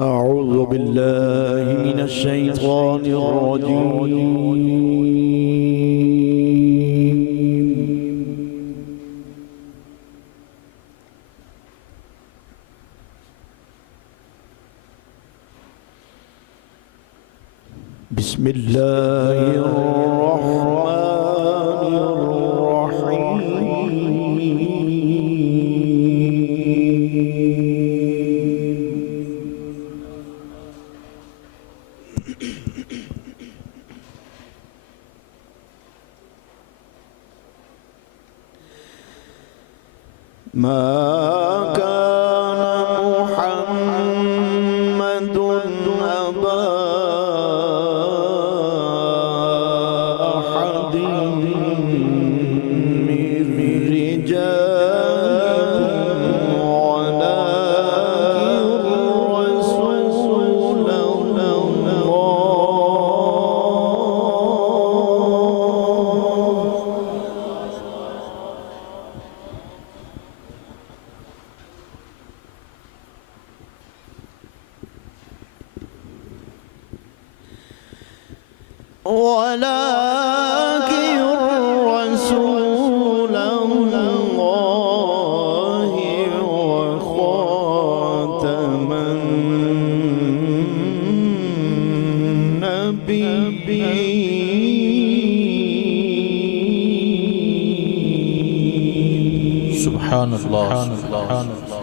أعوذ بالله من الشيطان الرجيم. بسم الله الرحمن ما كان محمد أبا أحد من رجالكم ولكن رسول الله وخاتم النبيين. سبحان الله سبحان الله.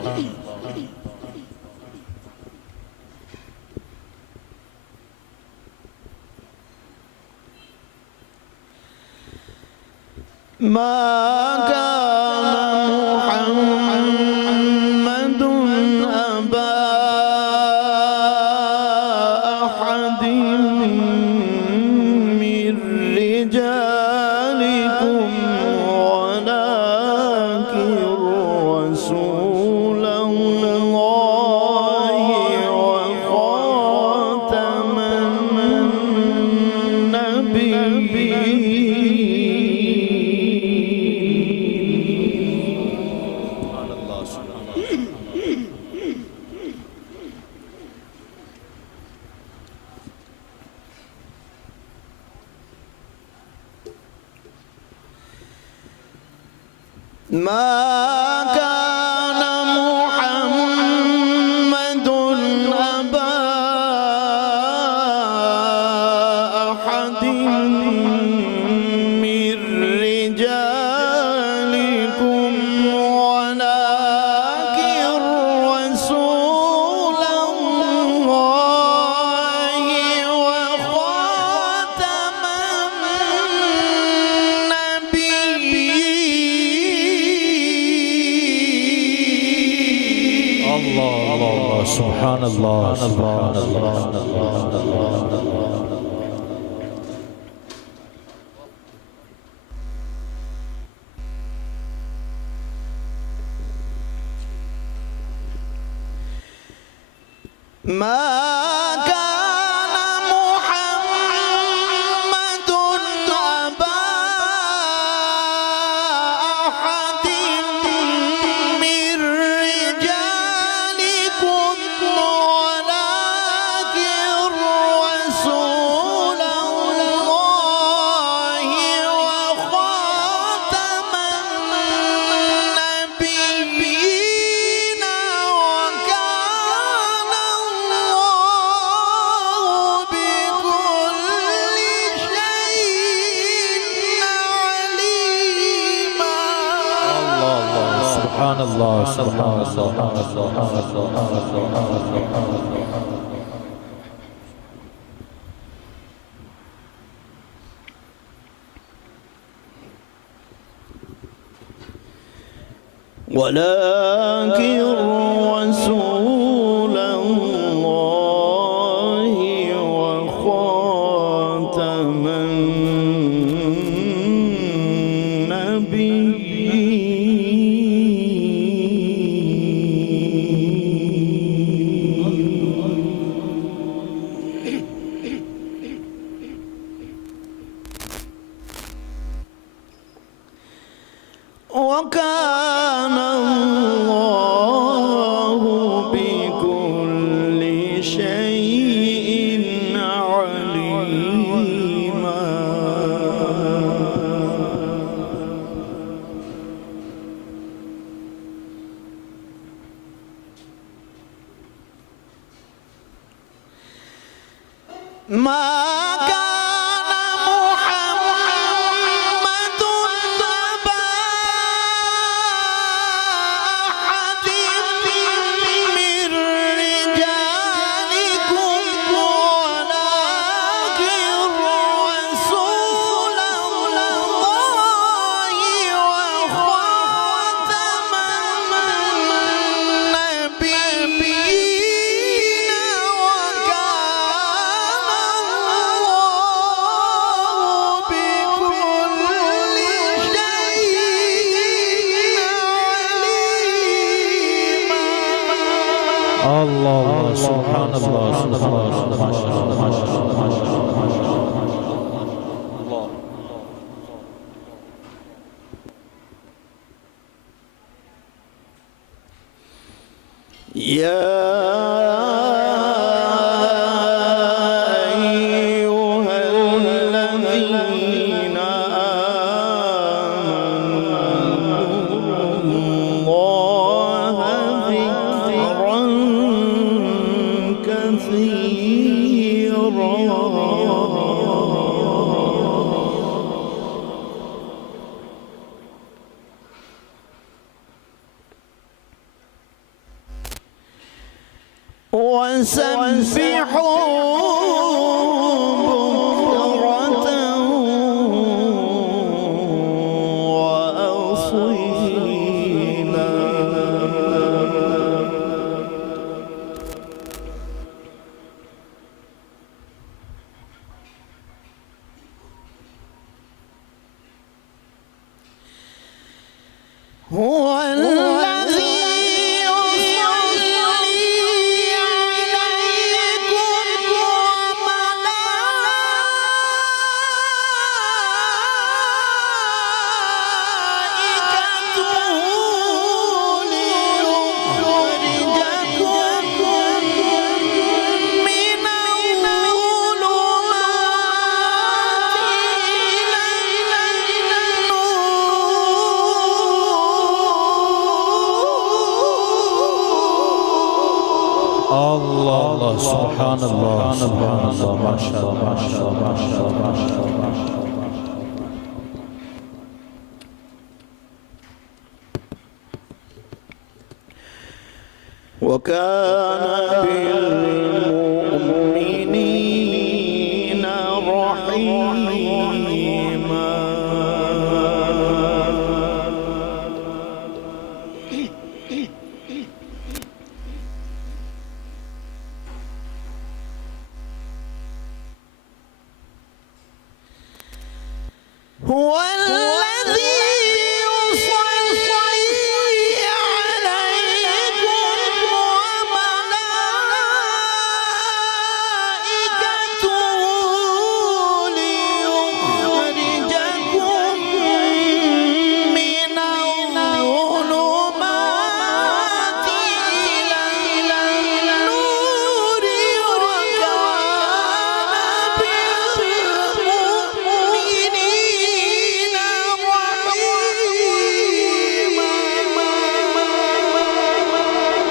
ما كان محمد أبا أحد من رجالكم ولكن رسول الله وخاتم النبيين. ما كان محمد أبا أحد من رجالكم ولكن رسول الله وخاتم النبيين. الله الله سبحان الله سبحان الله. ما كان محمد أبا أحد من رجالكم ولكن رسول الله وخاتم النبيين. وكان الله بكل شيء عليما. الله سبحان الله سبحان الله. ولكن رسول الله وخاتم النبيين. وكان الله ما كان محمد أبا أحد من رجالكم ولكن رسول الله وخاتم النبيين الله سبحان الله سبحان الله ما شاء الله ما شاء الله ما شاء الله الله. يا أيها الذين آمنوا الله ذكرا كثيرا وسبحوا بكرة وأصيلا هو الذي يصلي عليكم وملائكته ليخرجكم من الله سبحان الله سبحان الله ما شاء الله ما شاء الله ما شاء الله ما شاء الله. وكان بالمؤمنين رحيما هو الذي يصلي عليكم وملائكته ليخرجكم من الظلمات إلى النور وكان بالمؤمنين رحيما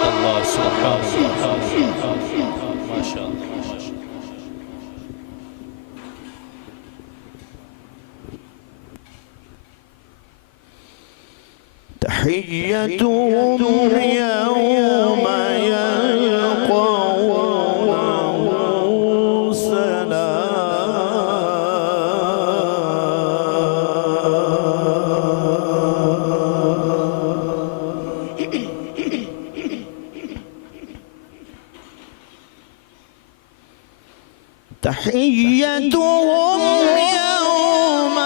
الله سبحان الله ما شاء الله ما شاء الله. تحيتهم يوم يلقونه سلام تحيتهم يوم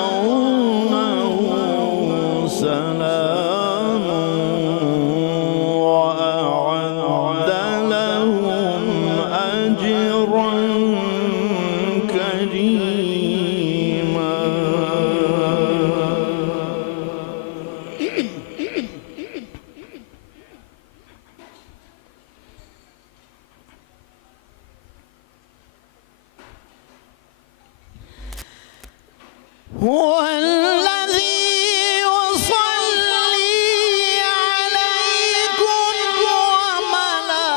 يلقونه سلام وأعد لهم أجرا كريما هو الذي يصلي عليكم وملائكته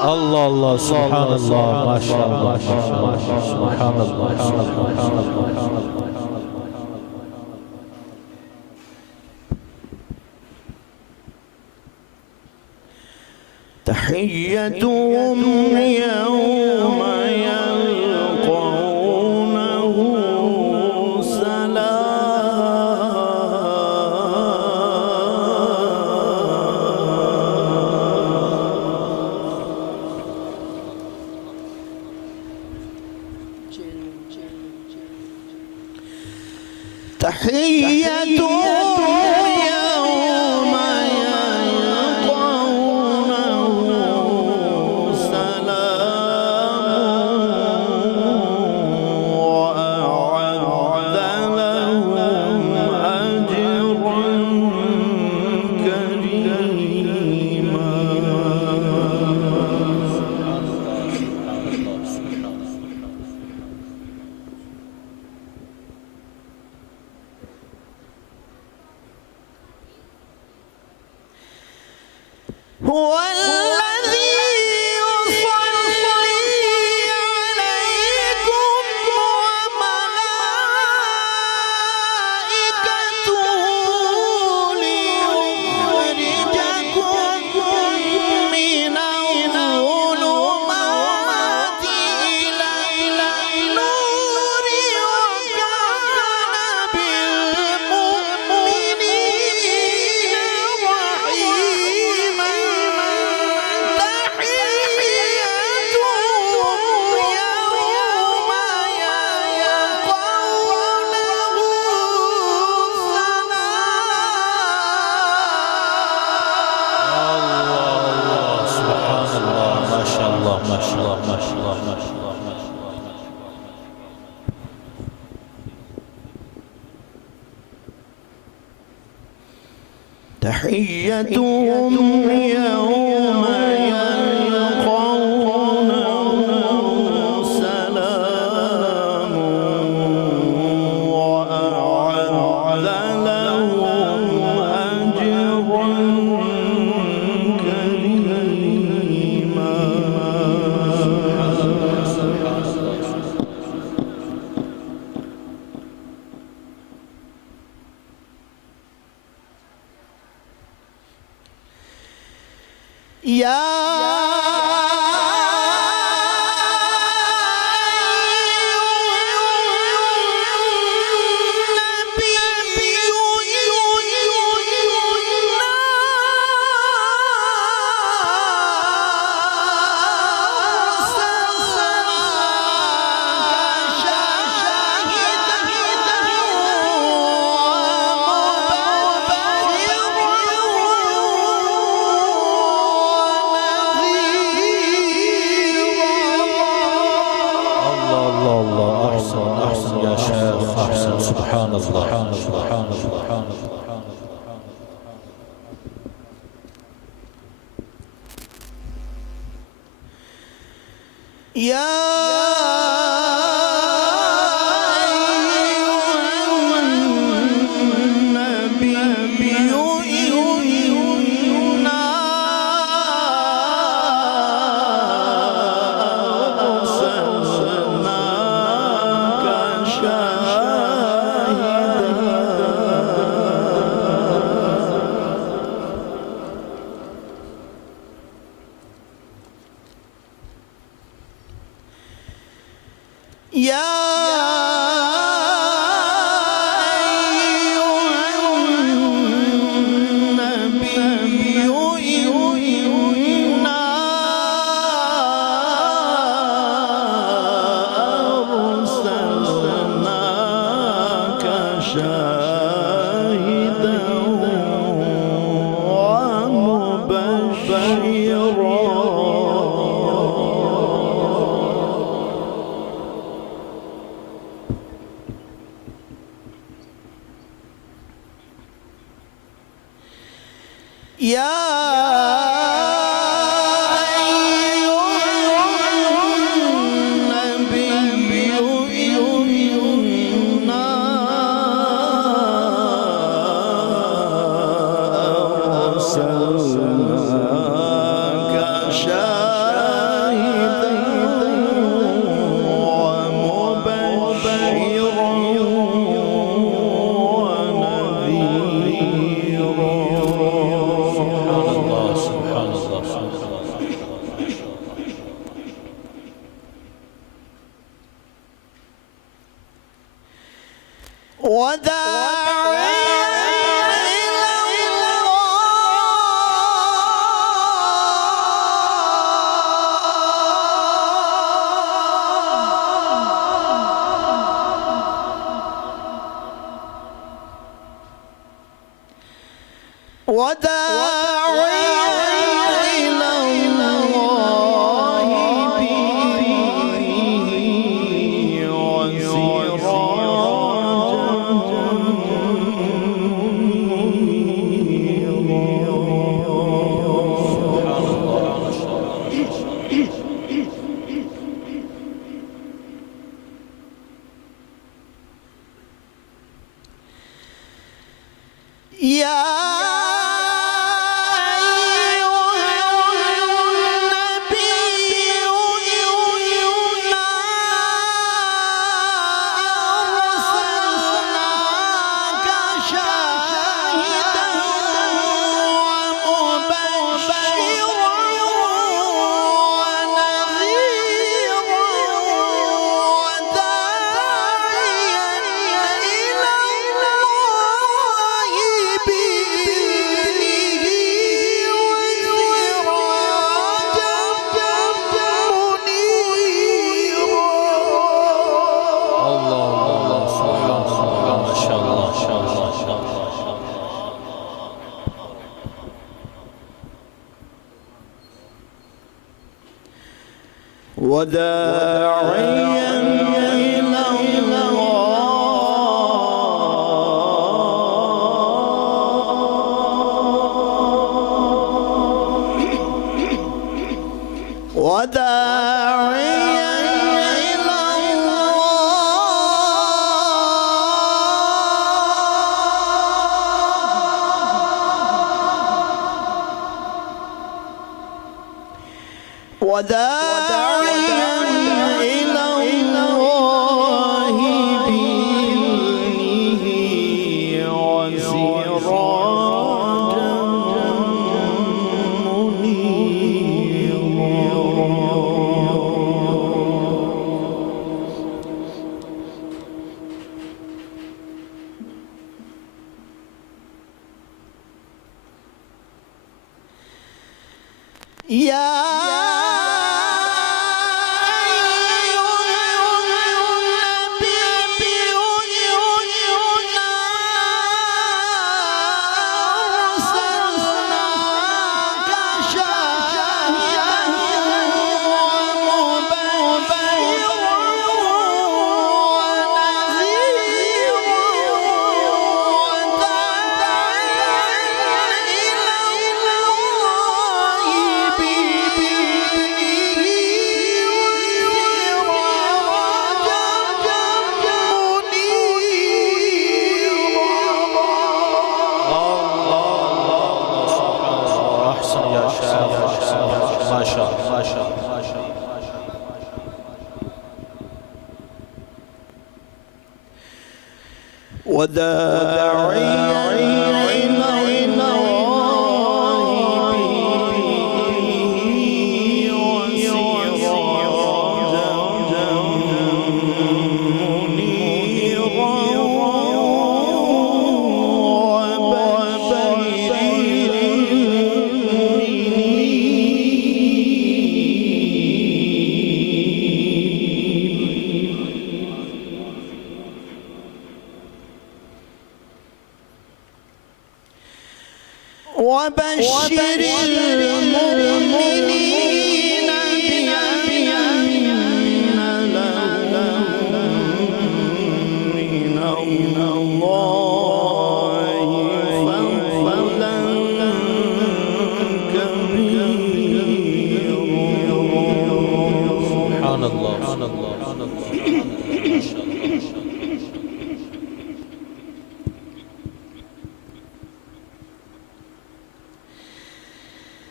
الله الله سبحان الله ما شاء الله سبحان الله سبحان الله. تحيتهم يوم يلقونه سلام. تحيتهم هو الذي يصلي عليكم وملائكته ليخرجكم من الظلمات إلى النور وكان بالمؤمنين رحيما. ما شاء الله ما شاء الله ما شاء الله ما شاء الله. تحيتهم يوم يلقونه سلام وأعد لهم أجرا كريما. يا أحسن يا شيخ أحسن. سبحان الله سبحان الله سبحان الله. أرسلناك شاهدا وداعيا إلى الله وداعيا إلى الله وداعيا إلى الله بإذنه وسراجا منيرا يا ما شاء الله وداعيا إلى الله بإذنه وسراجا منيرا وبشر المؤمنين بأن لهم من الله فضلا كبيرا سبحان الله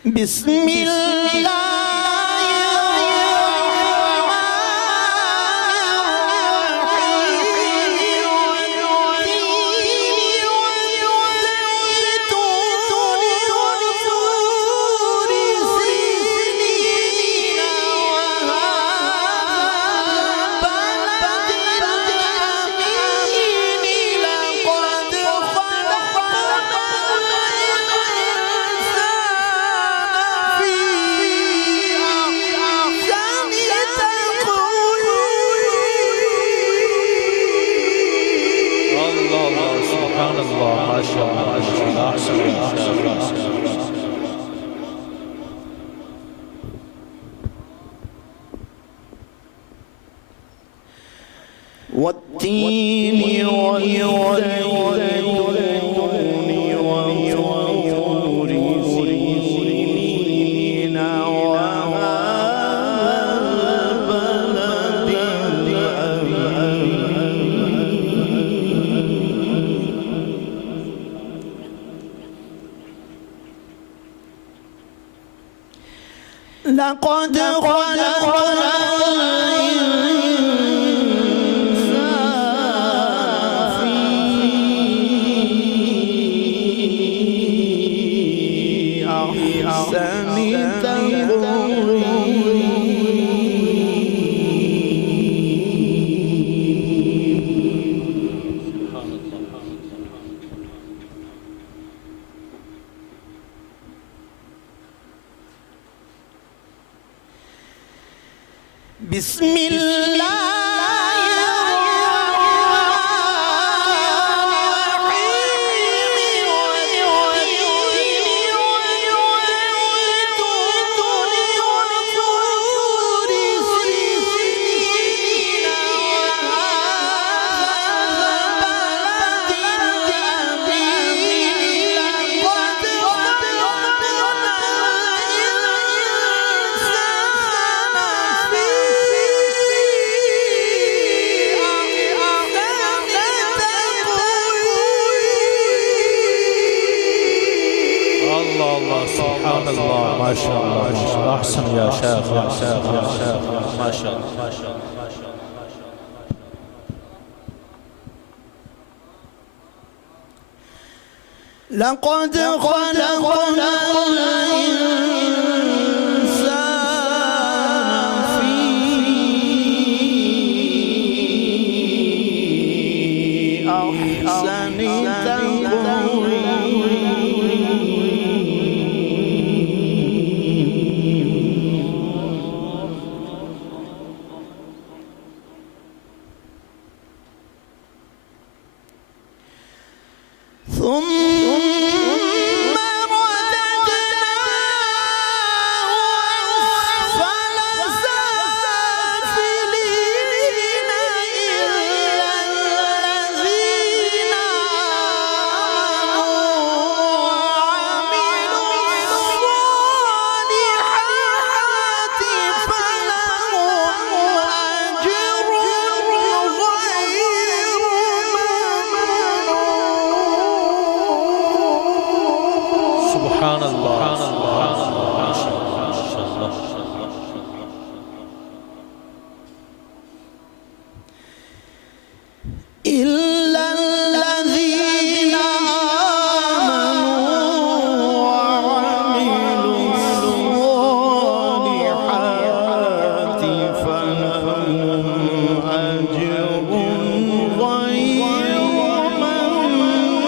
بسم الله في والتين والزيتون وطور سينين وهذا البلد لقد خلقنا الإنسان في أحسن بسم الله الله سبحان الله ما شاء الله أحسن يا شيخ ما شاء الله لقد خلقنا الإنسان في أحسن ثم رددناه أسفل سافلين إلا الذين آمنوا وعملوا الصالحات فلهم أجر غير سبحان الله إلا الذين آمنوا وعملوا الصالحات فلهم أجر غير ممنون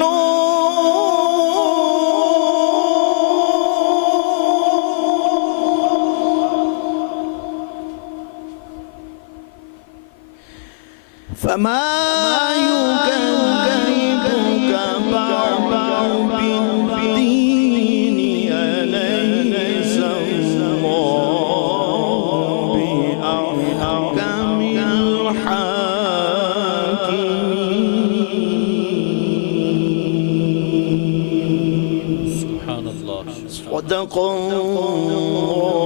فما يكذبك بعد بالدين أليس الله بأحكم الحاكمين سبحان الله صدق الله